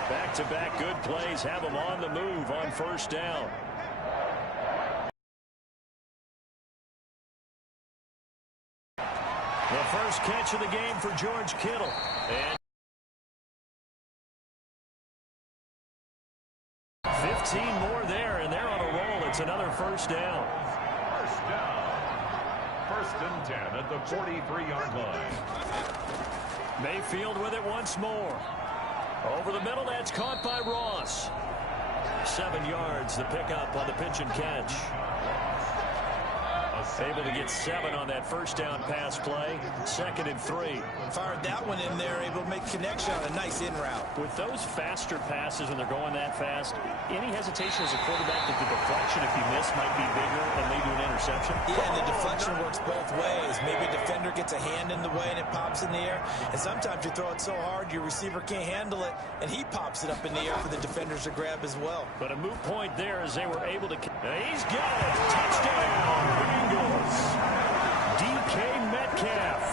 Back-to-back good plays have him on the move on first down. The first catch of the game for George Kittle. And 15 more there, and they're on a roll. It's another first down. First down. 1st and 10 at the 43-yard line. Mayfield with it once more. Over the middle, that's caught by Ross. 7 yards, the pickup on the pitch and catch. Able to get 7 on that first down pass play. 2nd and 3. Fired that one in there, able to make connection on a nice in route. With those faster passes when they're going that fast, any hesitation as a quarterback that the deflection, if you miss, might be bigger and lead to an interception? Yeah, and the deflection works both ways. Maybe a defender gets a hand in the way and it pops in the air. And sometimes you throw it so hard your receiver can't handle it, and he pops it up in the air for the defenders to grab as well. But a moot point there as they were able to... He's got it! Touchdown! DK Metcalf,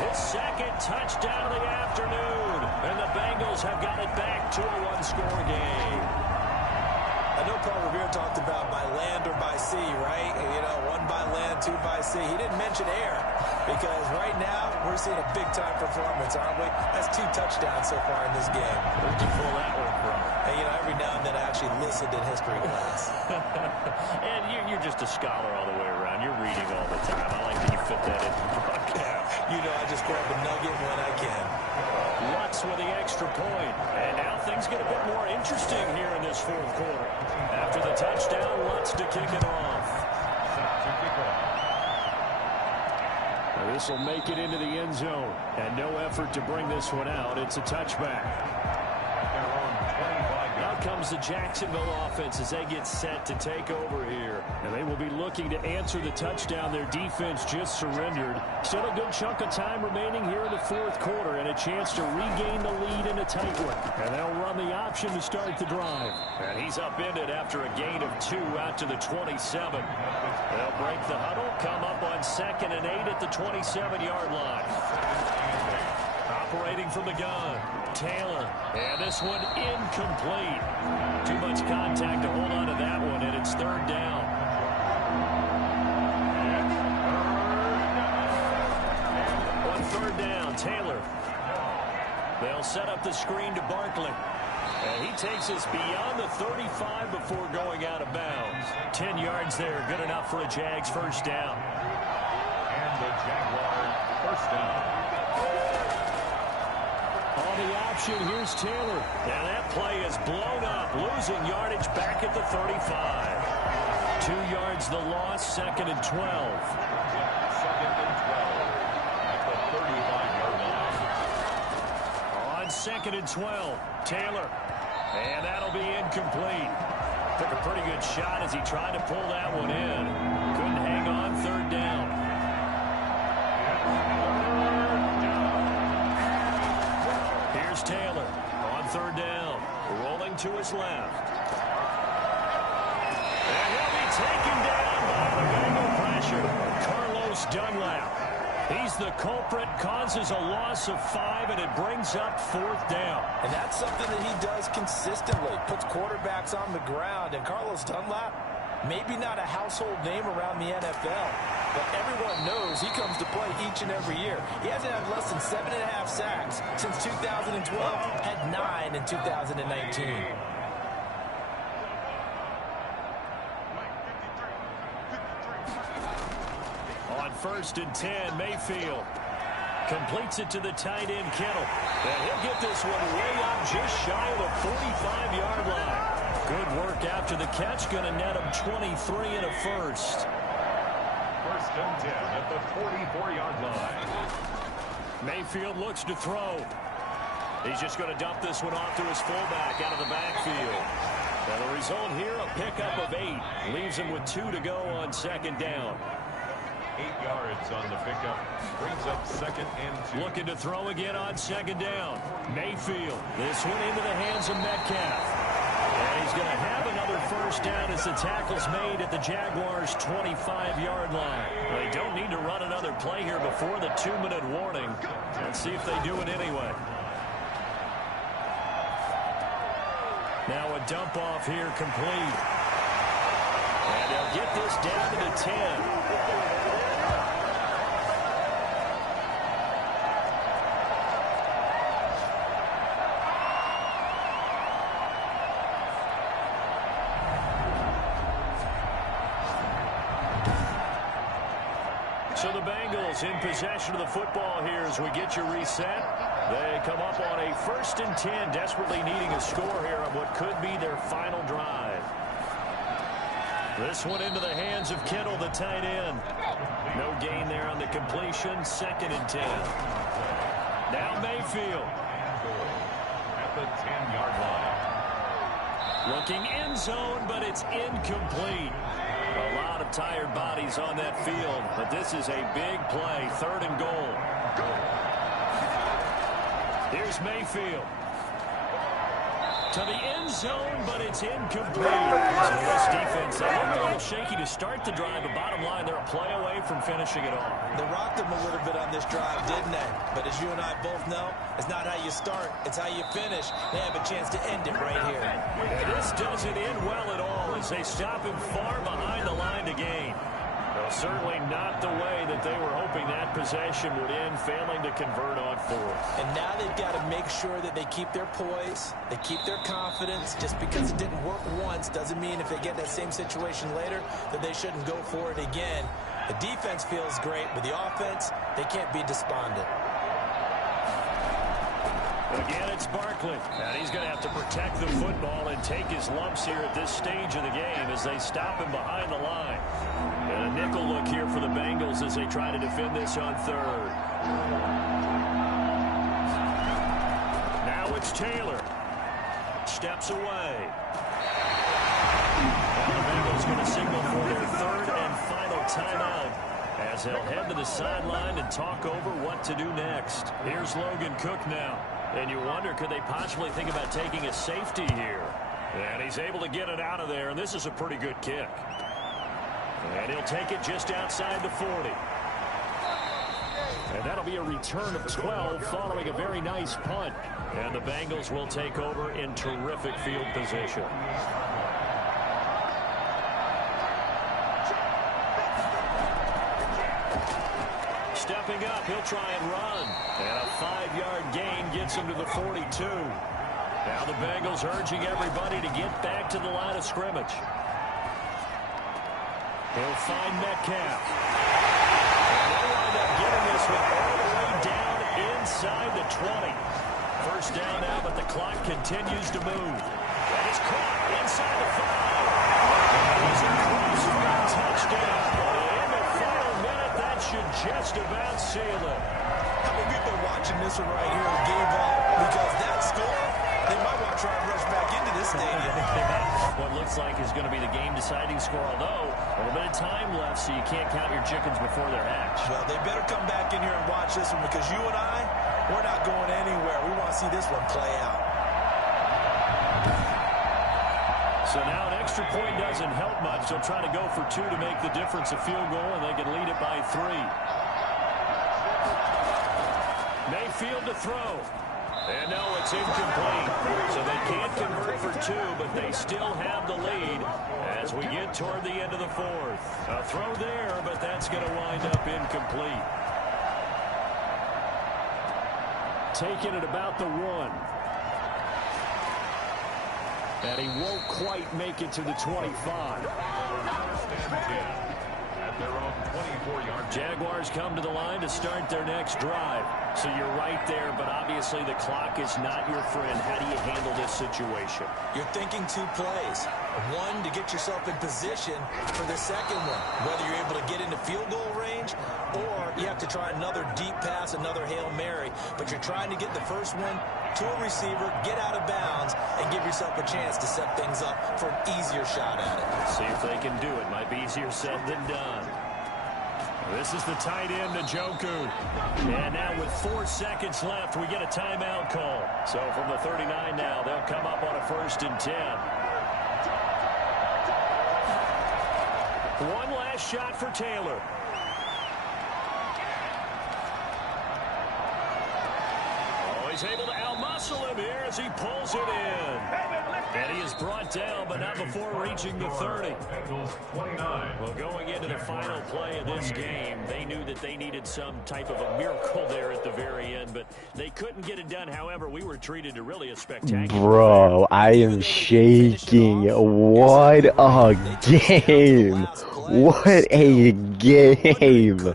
his 2nd touchdown of the afternoon, and the Bengals have got it back to a 1-score game. I know Paul Revere talked about by land or by sea, right? You know, 1 by land, 2 by sea. He didn't mention air because right now we're seeing a big-time performance, aren't we? That's 2 touchdowns so far in this game. Where'd you pull that one from? And, you know, every now and then I actually listened in history class. And you're just a scholar all the way around. You're reading all the time. I like that you fit that in the broadcast. You know, I just grab a nugget when I can. Lutz with the extra point. And now things get a bit more interesting here in this 4th quarter. After the touchdown, Lutz to kick it off. This will make it into the end zone. And no effort to bring this one out. It's a touchback. Out comes the Jacksonville offense as they get set to take over here. And they will be looking to answer the touchdown their defense just surrendered. Still a good chunk of time remaining here in the 4th quarter and a chance to regain the lead in a tight one. And they'll run the option to start the drive. And he's upended after a gain of 2 out to the 27. They'll break the huddle, come up on 2nd and 8 at the 27-yard line. Operating from the gun, Taylor, and this one incomplete. Too much contact to hold on to that one, and it's 3rd down. On 3rd down, Taylor. They'll set up the screen to Barkley. And he takes us beyond the 35 before going out of bounds. 10 yards there, good enough for a Jags first down. And the Jaguars first down. On the option. Here's Taylor. Now that play is blown up, losing yardage back at the 35. 2 yards the loss, 2nd and 12. Second and 12 at the 35-yard line. On 2nd and 12, Taylor. And that'll be incomplete. Took a pretty good shot as he tried to pull that one in. Couldn't hang on, 3rd down. Here's Taylor on 3rd down, rolling to his left. And he'll be taken down by the Bengal pressure. Carlos Dunlap. He's the culprit, causes a loss of 5, and it brings up 4th down. And that's something that he does consistently. Puts quarterbacks on the ground. And Carlos Dunlap, maybe not a household name around the NFL, but everyone knows he comes to play each and every year. He hasn't had less than 7.5 sacks since 2012, had 9 in 2019. On 1st and 10, Mayfield completes it to the tight end, Kittle. And he'll get this one way up just shy of the 45-yard line. Good work after the catch. Going to net him 23 and a first. 1st and 10 at the 44-yard line. Mayfield looks to throw. He's just going to dump this one off to his fullback out of the backfield. And the result here, a pickup of 8. Leaves him with 2 to go on 2nd down. 8 yards on the pickup. Brings up 2nd and 2. Looking to throw again on 2nd down. Mayfield. This one into the hands of Metcalf. And he's going to have another first down as the tackle's made at the Jaguars' 25-yard line. They don't need to run another play here before the 2-minute warning. Let's see if they do it anyway. Now a dump off here complete. And they'll get this down to the 10. So the Bengals in possession of the football here as we get you reset. They come up on a 1st and 10, desperately needing a score here on what could be their final drive. This one into the hands of Kittle, the tight end. No gain there on the completion, 2nd and 10. Now Mayfield. At the 10-yard line. Looking end zone, but it's incomplete. A lot of tired bodies on that field, but this is a big play, 3rd and goal. Here's Mayfield. To the end zone, but it's incomplete. So this defense, they looked a little shaky to start the drive, but bottom line, they're a play away from finishing it off. They rocked them a little bit on this drive, didn't they? But as you and I both know, it's not how you start, it's how you finish. They have a chance to end it right here. And this doesn't end well at all as they stop him far behind the line to gain. Well, certainly not the way that they were hoping that possession would end, failing to convert on 4th. And now they've got to make sure that they keep their poise, they keep their confidence. Just because it didn't work once doesn't mean if they get that same situation later that they shouldn't go for it again. The defense feels great, but the offense, they can't be despondent. Again, it's Barkley. And he's going to have to protect the football and take his lumps here at this stage of the game as they stop him behind the line. And a nickel look here for the Bengals as they try to defend this on 3rd. Now it's Taylor. Steps away. And the Bengals going to signal for their 3rd and final timeout as they'll head to the sideline and talk over what to do next. Here's Logan Cook now. And you wonder, could they possibly think about taking a safety here? And he's able to get it out of there, and this is a pretty good kick. And he'll take it just outside the 40. And that'll be a return of 12 following a very nice punt. And the Bengals will take over in terrific field position. Stepping up, he'll try and run. And a 5-yard gain gets him to the 42. Now the Bengals urging everybody to get back to the line of scrimmage. He'll find Metcalf. And they'll wind up getting this one all the way down inside the 20. First down now, but the clock continues to move. That is caught inside the 5. He's across for a touchdown. In the final minute, that should just about seal it. How many people watching this one right here gave up because that score, they might want to try and rush back into this stadium. What looks like is going to be the game-deciding score, although a little bit of time left, so you can't count your chickens before they're hatched. Well, they better come back in here and watch this one because you and I, we're not going anywhere. We want to see this one play out. So now an extra point doesn't help much. They'll try to go for 2 to make the difference a field goal, and they can lead it by 3. Mayfield to throw. And no, it's incomplete. So they can't convert for 2, but they still have the lead as we get toward the end of the 4th. A throw there, but that's going to wind up incomplete. Taking it about the 1. And he won't quite make it to the 25. At their own 24-yard. Jaguars come to the line to start their next drive. So you're right there, but obviously the clock is not your friend. How do you handle this situation? You're thinking 2 plays. One, to get yourself in position for the second one, whether you're able to get into field goal range or you have to try another deep pass, another Hail Mary. But you're trying to get the first one to a receiver, get out of bounds, and give yourself a chance to set things up for an easier shot at it. See if they can do it. Might be easier said than done. This is the tight end, Njoku. And now with 4 seconds left, we get a timeout call. So from the 39 now, they'll come up on a 1st and 10. One last shot for Taylor. Oh, he's able to out-muscle him here as he pulls it in. And he is brought down, but not before reaching the 30. Well, going into the final play of this game, they knew that they needed some type of a miracle there at the very end, but they couldn't get it done. However, we were treated to really a spectacular. Bro, I am shaking. What a game. What a game.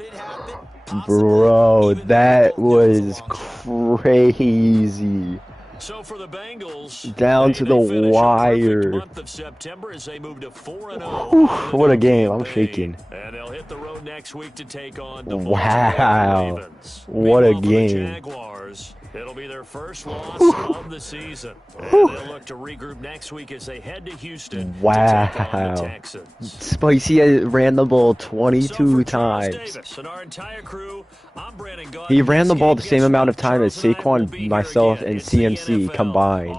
Bro, that was crazy. So for the Bengals, down to the wire. Month of September as they move to 4-0. What a game. I'm shaking. And they'll hit the road next week to take on the wow. Ravens. What a Meanwhile, game. for the Jaguars, it'll be their first loss of the season. And they'll look to regroup next week as they head to Houston to take on the Texans. Spicy ran the ball 22 times. Davis and our entire crew, I'm Brandon Gaudin. He ran the ball the same amount of time as Saquon, myself, and CMC combined.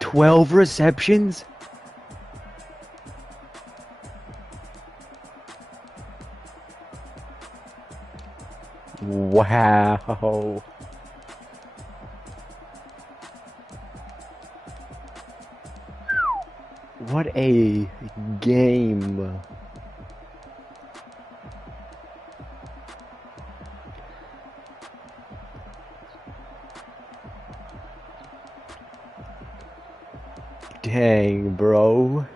12 receptions? Wow. What a game. Dang, bro.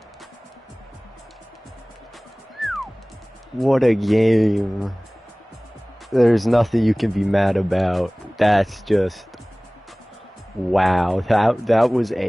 What a game. There's nothing you can be mad about. That's just wow. That was a